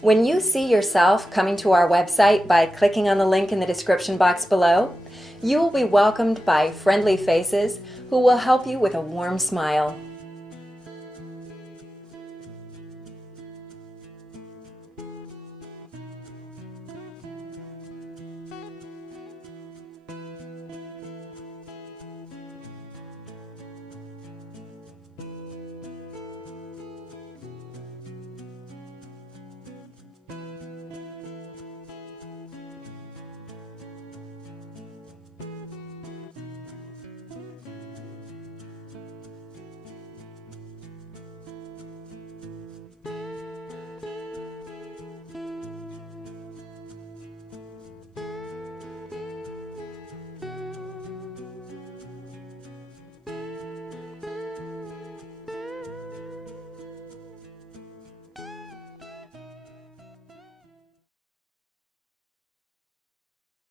When you see yourself coming to our website by clicking on the link in the description box below, you will be welcomed by friendly faces who will help you with a warm smile.